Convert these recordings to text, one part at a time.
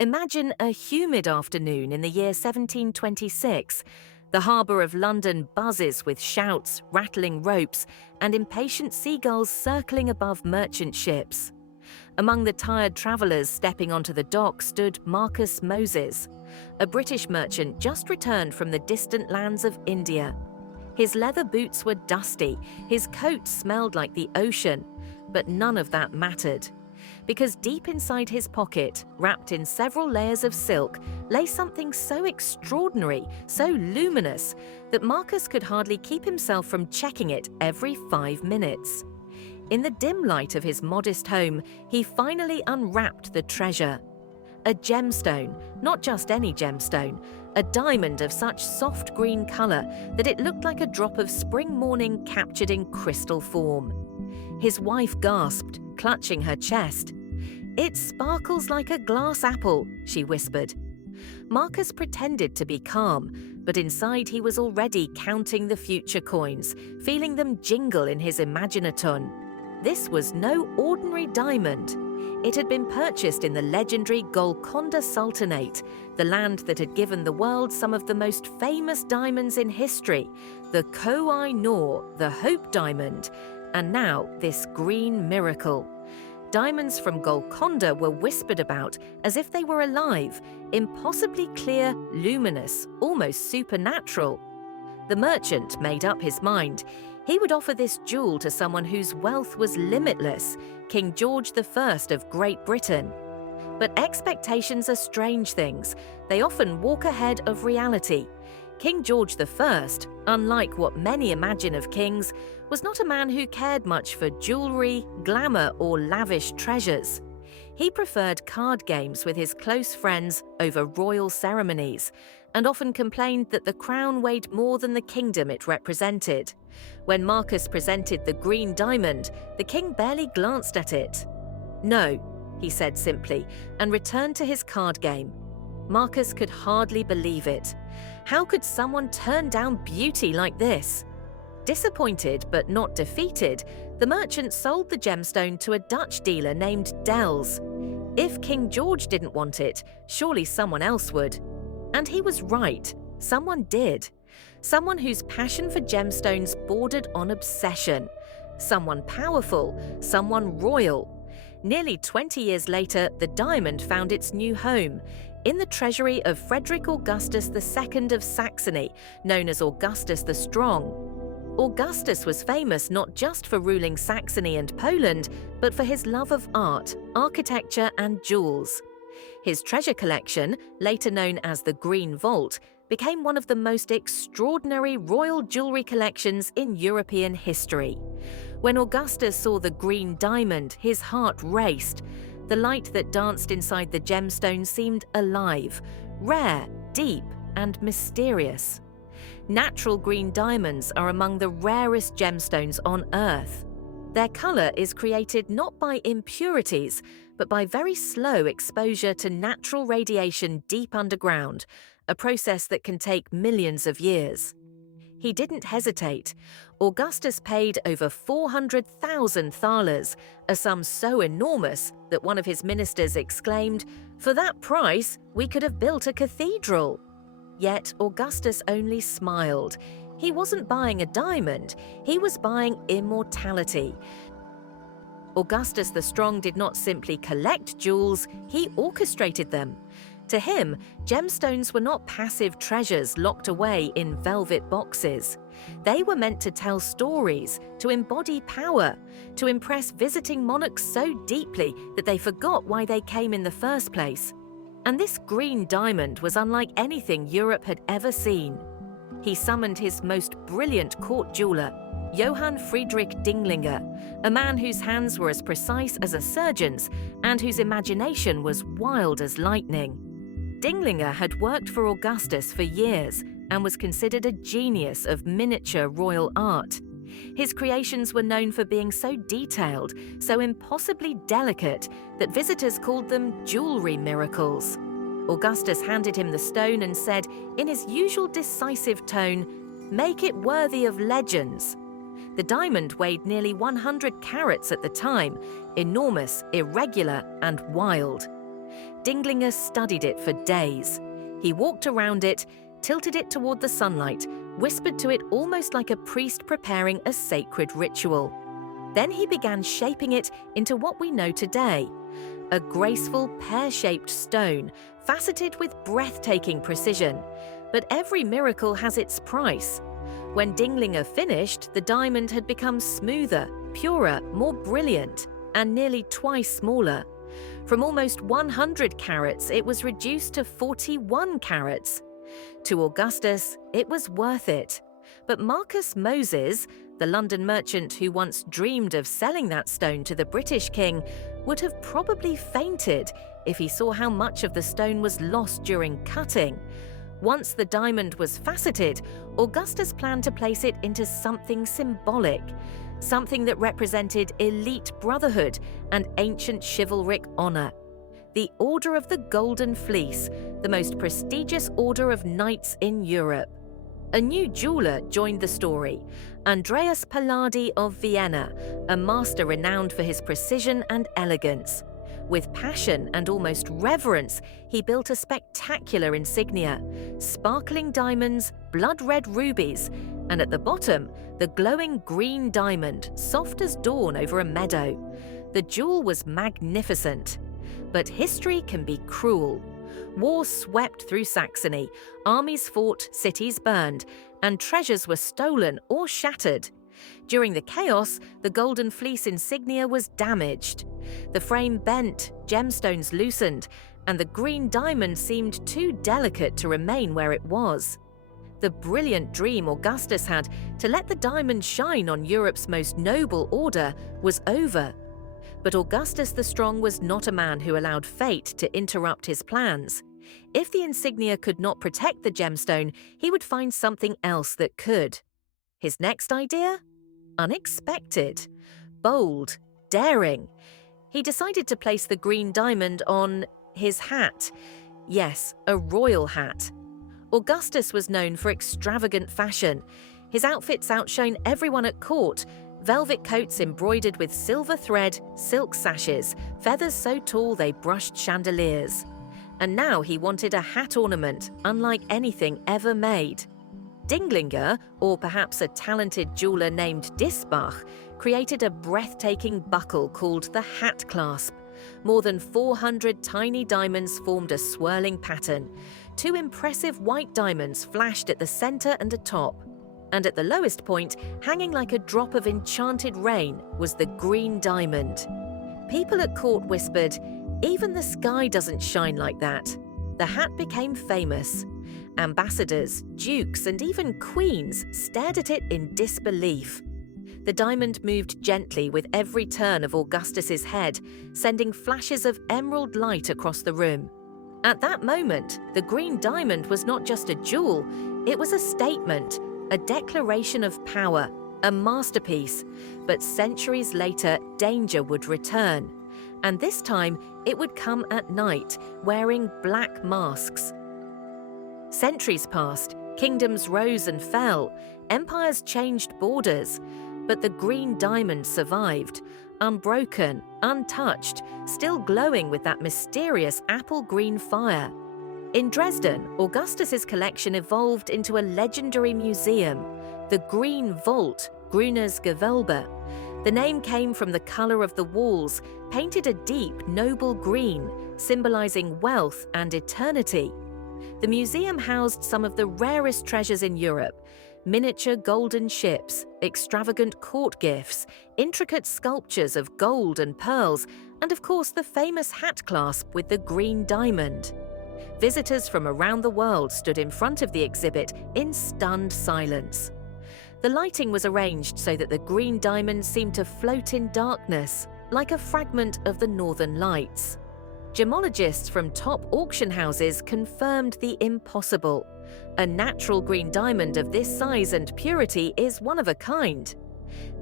Imagine a humid afternoon in the year 1726. The harbour of London buzzes with shouts, rattling ropes, and impatient seagulls circling above merchant ships. Among the tired travellers stepping onto the dock stood Marcus Moses, a British merchant just returned from the distant lands of India. His leather boots were dusty, his coat smelled like the ocean, but none of that mattered. Because deep inside his pocket, wrapped in several layers of silk, lay something so extraordinary, so luminous, that Marcus could hardly keep himself from checking it every 5 minutes. In the dim light of his modest home, he finally unwrapped the treasure. A gemstone, not just any gemstone, a diamond of such soft green colour that it looked like a drop of spring morning captured in crystal form. His wife gasped, clutching her chest. "It sparkles like a glass apple," she whispered. Marcus pretended to be calm, but inside he was already counting the future coins, feeling them jingle in his imaginaton. This was no ordinary diamond. It had been purchased in the legendary Golconda Sultanate, the land that had given the world some of the most famous diamonds in history, the Koh-i-Noor, the Hope Diamond, and now this green miracle. Diamonds from Golconda were whispered about as if they were alive, impossibly clear, luminous, almost supernatural. The merchant made up his mind. He would offer this jewel to someone whose wealth was limitless, King George I of Great Britain. But expectations are strange things. They often walk ahead of reality. King George I, unlike what many imagine of kings, was not a man who cared much for jewellery, glamour, or lavish treasures. He preferred card games with his close friends over royal ceremonies, and often complained that the crown weighed more than the kingdom it represented. When Marcus presented the green diamond, the king barely glanced at it. "No," he said simply, and returned to his card game. Marcus could hardly believe it. How could someone turn down beauty like this? Disappointed but not defeated, the merchant sold the gemstone to a Dutch dealer named Dels. If King George didn't want it, surely someone else would. And he was right. Someone did. Someone whose passion for gemstones bordered on obsession. Someone powerful, someone royal. Nearly 20 years later, the diamond found its new home in the treasury of Frederick Augustus II of Saxony, known as Augustus the Strong. Augustus was famous not just for ruling Saxony and Poland, but for his love of art, architecture, and jewels. His treasure collection, later known as the Green Vault, became one of the most extraordinary royal jewelry collections in European history. When Augustus saw the green diamond, his heart raced. The light that danced inside the gemstone seemed alive, rare, deep, and mysterious. Natural green diamonds are among the rarest gemstones on Earth. Their colour is created not by impurities, but by very slow exposure to natural radiation deep underground, a process that can take millions of years. He didn't hesitate. Augustus paid over 400,000 thalers, a sum so enormous that one of his ministers exclaimed, "For that price, we could have built a cathedral." Yet Augustus only smiled. He wasn't buying a diamond, he was buying immortality. Augustus the Strong did not simply collect jewels, he orchestrated them. To him, gemstones were not passive treasures locked away in velvet boxes. They were meant to tell stories, to embody power, to impress visiting monarchs so deeply that they forgot why they came in the first place. And this green diamond was unlike anything Europe had ever seen. He summoned his most brilliant court jeweler, Johann Friedrich Dinglinger, a man whose hands were as precise as a surgeon's and whose imagination was wild as lightning. Dinglinger had worked for Augustus for years and was considered a genius of miniature royal art. His creations were known for being so detailed, so impossibly delicate, that visitors called them jewelry miracles. Augustus handed him the stone and said, in his usual decisive tone, "Make it worthy of legends." The diamond weighed nearly 100 carats at the time, enormous, irregular, and wild. Dinglinger studied it for days. He walked around it, tilted it toward the sunlight, whispered to it almost like a priest preparing a sacred ritual. Then he began shaping it into what we know today, a graceful pear-shaped stone, faceted with breathtaking precision. But every miracle has its price. When Dinglinger finished, the diamond had become smoother, purer, more brilliant, and nearly twice smaller. From almost 100 carats, it was reduced to 41 carats. To Augustus, it was worth it. But Marcus Moses, the London merchant who once dreamed of selling that stone to the British king, would have probably fainted if he saw how much of the stone was lost during cutting. Once the diamond was faceted, Augustus planned to place it into something symbolic, something that represented elite brotherhood and ancient chivalric honor. The Order of the Golden Fleece, the most prestigious order of knights in Europe. A new jeweler joined the story, Andreas Palladio of Vienna, a master renowned for his precision and elegance. With passion and almost reverence, he built a spectacular insignia, sparkling diamonds, blood-red rubies, and at the bottom, the glowing green diamond, soft as dawn over a meadow. The jewel was magnificent. But history can be cruel. War swept through Saxony, armies fought, cities burned, and treasures were stolen or shattered. During the chaos, the Golden Fleece insignia was damaged. The frame bent, gemstones loosened, and the green diamond seemed too delicate to remain where it was. The brilliant dream Augustus had to let the diamond shine on Europe's most noble order was over. But Augustus the Strong was not a man who allowed fate to interrupt his plans. If the insignia could not protect the gemstone, he would find something else that could. His next idea? Unexpected, bold, daring. He decided to place the green diamond on his hat. Yes, a royal hat. Augustus was known for extravagant fashion. His outfits outshone everyone at court. Velvet coats embroidered with silver thread, silk sashes, feathers so tall they brushed chandeliers. And now he wanted a hat ornament unlike anything ever made. Dinglinger, or perhaps a talented jeweler named Disbach, created a breathtaking buckle called the hat clasp. More than 400 tiny diamonds formed a swirling pattern. 2 impressive white diamonds flashed at the center and atop. And at the lowest point, hanging like a drop of enchanted rain, was the green diamond. People at court whispered, "Even the sky doesn't shine like that." The hat became famous. Ambassadors, dukes, and even queens stared at it in disbelief. The diamond moved gently with every turn of Augustus's head, sending flashes of emerald light across the room. At that moment, the green diamond was not just a jewel, it was a statement, a declaration of power, a masterpiece. But centuries later, danger would return. And this time, it would come at night, wearing black masks. Centuries passed, kingdoms rose and fell, empires changed borders. But the green diamond survived, unbroken, untouched, still glowing with that mysterious apple-green fire. In Dresden, Augustus's collection evolved into a legendary museum, the Green Vault, Grünes Gewölbe. The name came from the color of the walls, painted a deep, noble green, symbolizing wealth and eternity. The museum housed some of the rarest treasures in Europe: miniature golden ships, extravagant court gifts, intricate sculptures of gold and pearls, and of course the famous hat clasp with the green diamond. Visitors from around the world stood in front of the exhibit in stunned silence. The lighting was arranged so that the green diamond seemed to float in darkness, like a fragment of the Northern Lights. Gemologists from top auction houses confirmed the impossible. A natural green diamond of this size and purity is one of a kind.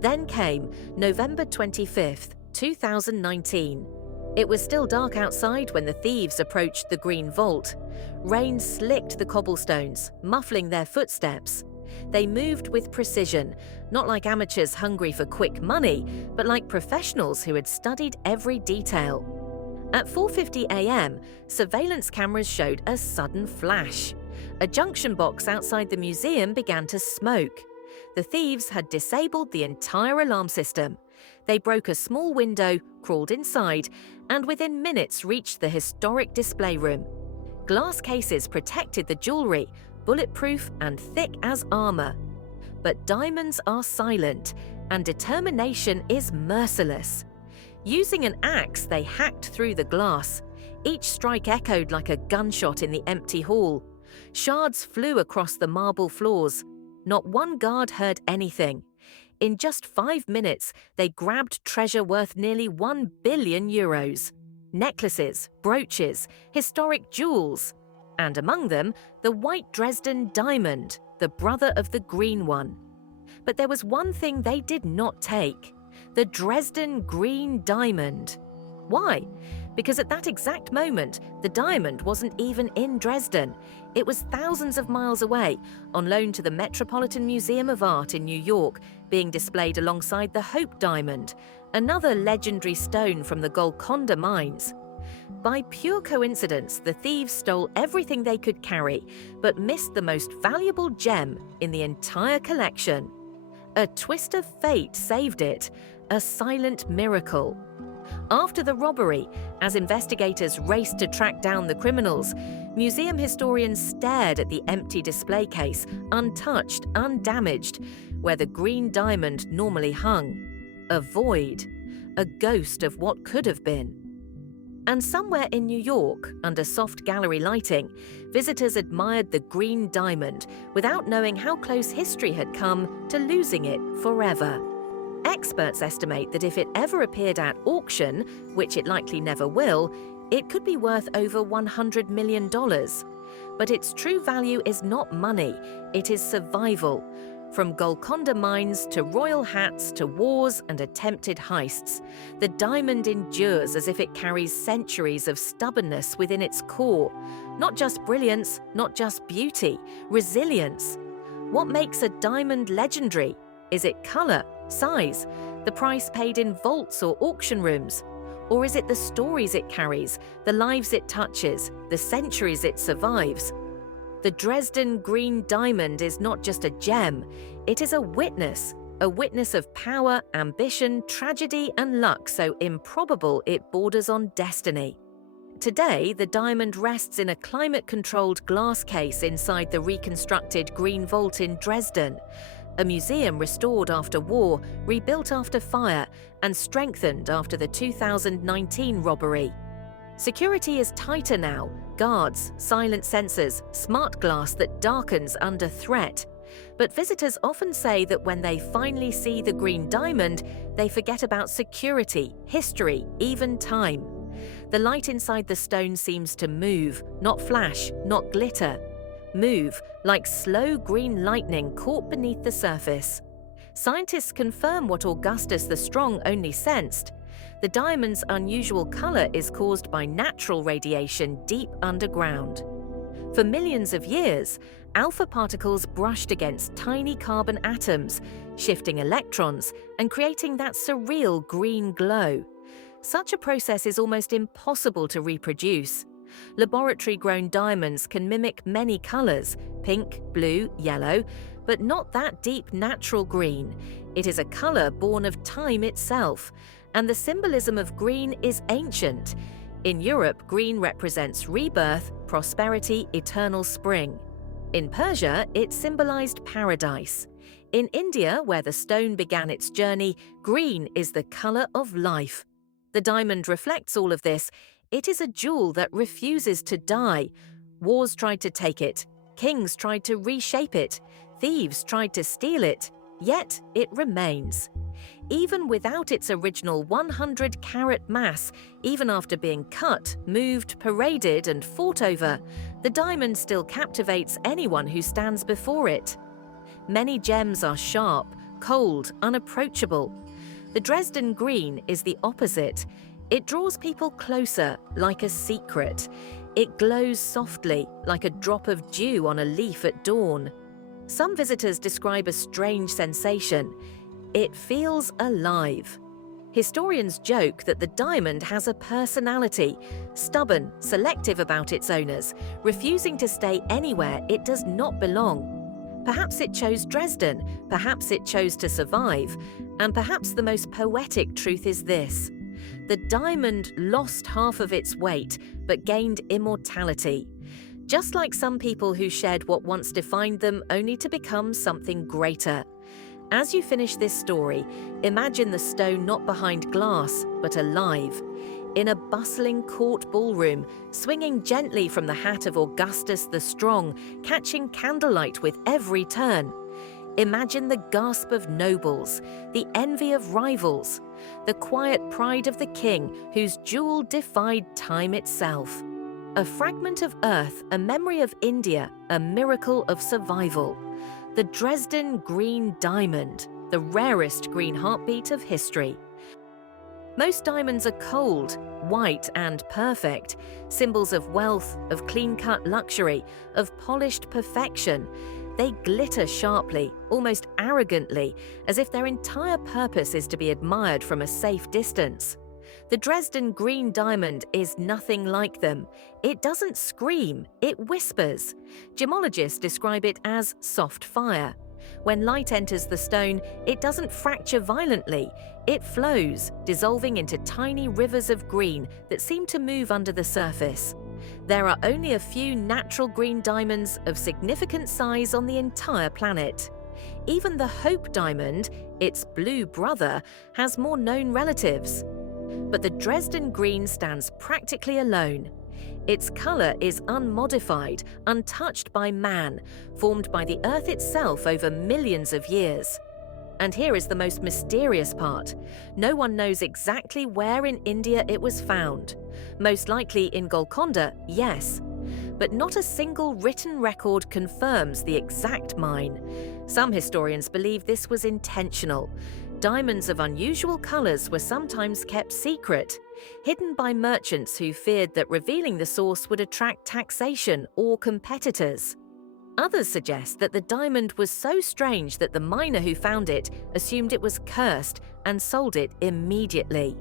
Then came November 25th, 2019. It was still dark outside when the thieves approached the Green Vault. Rain slicked the cobblestones, muffling their footsteps. They moved with precision, not like amateurs hungry for quick money, but like professionals who had studied every detail. At 4:50 a.m., surveillance cameras showed a sudden flash. A junction box outside the museum began to smoke. The thieves had disabled the entire alarm system. They broke a small window, crawled inside, and within minutes reached the historic display room. Glass cases protected the jewelry, bulletproof and thick as armor. But diamonds are silent, and determination is merciless. Using an axe, they hacked through the glass. Each strike echoed like a gunshot in the empty hall. Shards flew across the marble floors. Not one guard heard anything. In just 5 minutes, they grabbed treasure worth nearly €1 billion. Necklaces, brooches, historic jewels, and among them, the white Dresden Diamond, the brother of the green one. But there was one thing they did not take: the Dresden Green Diamond. Why? Because at that exact moment, the diamond wasn't even in Dresden. It was thousands of miles away, on loan to the Metropolitan Museum of Art in New York, being displayed alongside the Hope Diamond, another legendary stone from the Golconda mines. By pure coincidence, the thieves stole everything they could carry, but missed the most valuable gem in the entire collection. A twist of fate saved it, a silent miracle. After the robbery, as investigators raced to track down the criminals, museum historians stared at the empty display case, untouched, undamaged, where the green diamond normally hung. A void, a ghost of what could have been. And somewhere in New York, under soft gallery lighting, visitors admired the green diamond without knowing how close history had come to losing it forever. Experts estimate that if it ever appeared at auction, which it likely never will, it could be worth over $100 million. But its true value is not money, it is survival. From Golconda mines to royal hats to wars and attempted heists, the diamond endures as if it carries centuries of stubbornness within its core. Not just brilliance, not just beauty, resilience. What makes a diamond legendary? Is it color, size, the price paid in vaults or auction rooms? Or is it the stories it carries, the lives it touches, the centuries it survives? The Dresden Green Diamond is not just a gem, it is a witness of power, ambition, tragedy, and luck so improbable it borders on destiny. Today, the diamond rests in a climate-controlled glass case inside the reconstructed Green Vault in Dresden, a museum restored after war, rebuilt after fire, and strengthened after the 2019 robbery. Security is tighter now: guards, silent sensors, smart glass that darkens under threat. But visitors often say that when they finally see the green diamond, they forget about security, history, even time. The light inside the stone seems to move, not flash, not glitter. Move, like slow green lightning caught beneath the surface. Scientists confirm what Augustus the Strong only sensed. The diamond's unusual color is caused by natural radiation deep underground. For millions of years, alpha particles brushed against tiny carbon atoms, shifting electrons and creating that surreal green glow. Such a process is almost impossible to reproduce. Laboratory-grown diamonds can mimic many colors: pink, blue, yellow, but not that deep natural green. It is a color born of time itself, and the symbolism of green is ancient. In Europe, green represents rebirth, prosperity, eternal spring. In Persia, it symbolized paradise. In India, where the stone began its journey, green is the color of life. The diamond reflects all of this. It is a jewel that refuses to die. Wars tried to take it. Kings tried to reshape it. Thieves tried to steal it. Yet it remains. Even without its original 100-carat mass, even after being cut, moved, paraded, and fought over, the diamond still captivates anyone who stands before it. Many gems are sharp, cold, unapproachable. The Dresden Green is the opposite. It draws people closer, like a secret. It glows softly, like a drop of dew on a leaf at dawn. Some visitors describe a strange sensation. It feels alive. Historians joke that the diamond has a personality, stubborn, selective about its owners, refusing to stay anywhere it does not belong. Perhaps it chose Dresden, perhaps it chose to survive, and perhaps the most poetic truth is this: the diamond lost half of its weight, but gained immortality. Just like some people who shed what once defined them only to become something greater. As you finish this story, imagine the stone not behind glass, but alive, in a bustling court ballroom, swinging gently from the hat of Augustus the Strong, catching candlelight with every turn. Imagine the gasp of nobles, the envy of rivals, the quiet pride of the king whose jewel defied time itself. A fragment of earth, a memory of India, a miracle of survival. The Dresden Green Diamond, the rarest green heartbeat of history. Most diamonds are cold, white and perfect, symbols of wealth, of clean-cut luxury, of polished perfection. They glitter sharply, almost arrogantly, as if their entire purpose is to be admired from a safe distance. The Dresden Green Diamond is nothing like them. It doesn't scream, it whispers. Gemologists describe it as soft fire. When light enters the stone, it doesn't fracture violently. It flows, dissolving into tiny rivers of green that seem to move under the surface. There are only a few natural green diamonds of significant size on the entire planet. Even the Hope Diamond, its blue brother, has more known relatives. But the Dresden Green stands practically alone. Its color is unmodified, untouched by man, formed by the earth itself over millions of years. And here is the most mysterious part. No one knows exactly where in India it was found. Most likely in Golconda, yes. But not a single written record confirms the exact mine. Some historians believe this was intentional. Diamonds of unusual colors were sometimes kept secret, hidden by merchants who feared that revealing the source would attract taxation or competitors. Others suggest that the diamond was so strange that the miner who found it assumed it was cursed and sold it immediately.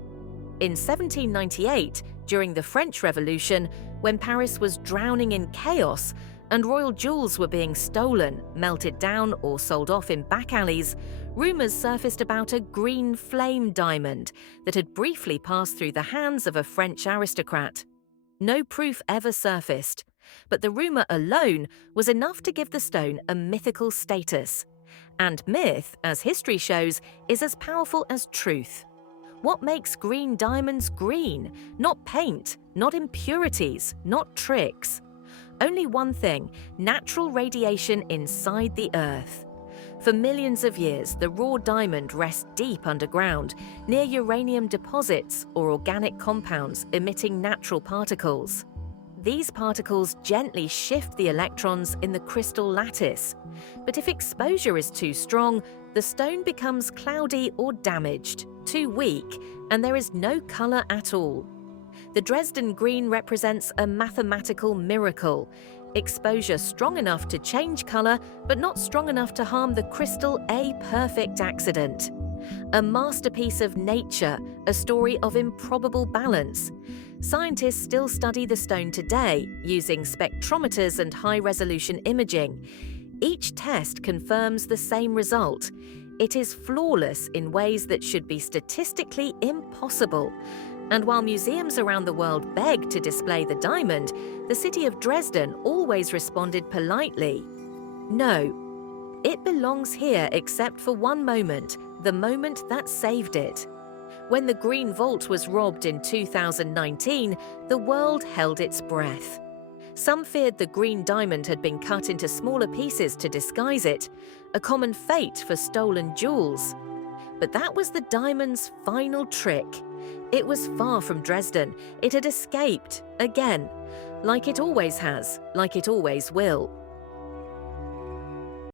In 1798, during the French Revolution, when Paris was drowning in chaos and royal jewels were being stolen, melted down, or sold off in back alleys, rumors surfaced about a green flame diamond that had briefly passed through the hands of a French aristocrat. No proof ever surfaced, but the rumor alone was enough to give the stone a mythical status. And myth, as history shows, is as powerful as truth. What makes green diamonds green? Not paint, not impurities, not tricks. Only one thing: natural radiation inside the earth. For millions of years, the raw diamond rests deep underground, near uranium deposits or organic compounds emitting natural particles. These particles gently shift the electrons in the crystal lattice. But if exposure is too strong, the stone becomes cloudy or damaged, too weak, and there is no color at all. The Dresden Green represents a mathematical miracle. Exposure strong enough to change color, but not strong enough to harm the crystal, a perfect accident. A masterpiece of nature, a story of improbable balance. Scientists still study the stone today, using spectrometers and high-resolution imaging. Each test confirms the same result. It is flawless in ways that should be statistically impossible. And while museums around the world beg to display the diamond, the city of Dresden always responded politely. No, it belongs here except for one moment, the moment that saved it. When the Green Vault was robbed in 2019, the world held its breath. Some feared the green diamond had been cut into smaller pieces to disguise it, a common fate for stolen jewels. But that was the diamond's final trick. It was far from Dresden. It had escaped, again, like it always has, like it always will.